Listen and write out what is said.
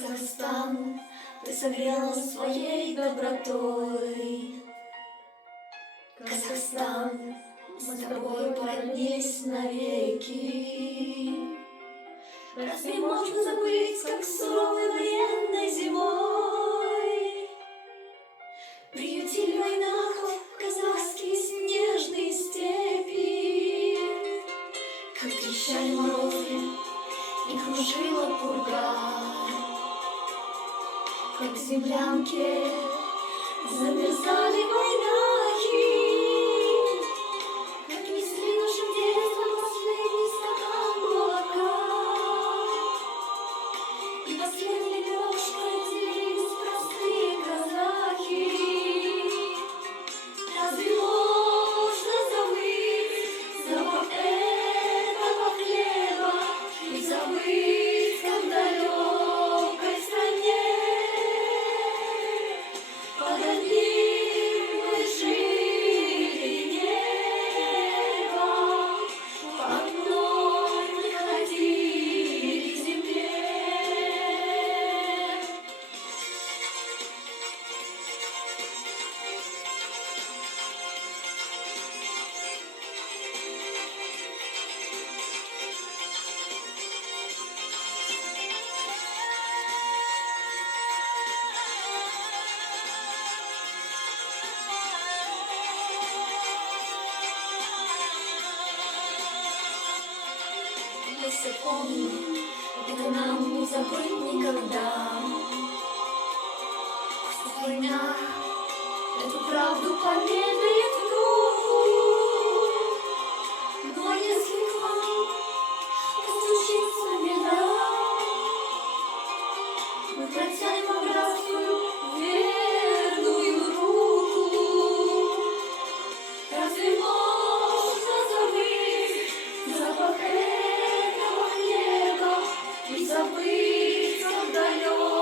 Казахстан, ты согрел своей добротой. Казахстан, мы с тобой породнились навеки. Разве можно забыть, как суровой военной зимой приютили войнахов казахские снежные степи? Как трещали морозы и кружила пурга, как в землянке замерзали войнахи, как несли нашим детям последний стакан молока, и последней ложкой делились простые казахи. Разве можно забыть запах этого хлеба и забыть, как в далекой стране под одним мы жили небом, по одной мы ходили к земле? Мы все помним, это нам не забыть никогда. Пусть война эту правду помедлит вновь, но если к вам постучится беда, мы протянем вам братскую верную руку. Разве можно забыть запах этого хлеба и забыть, как далеко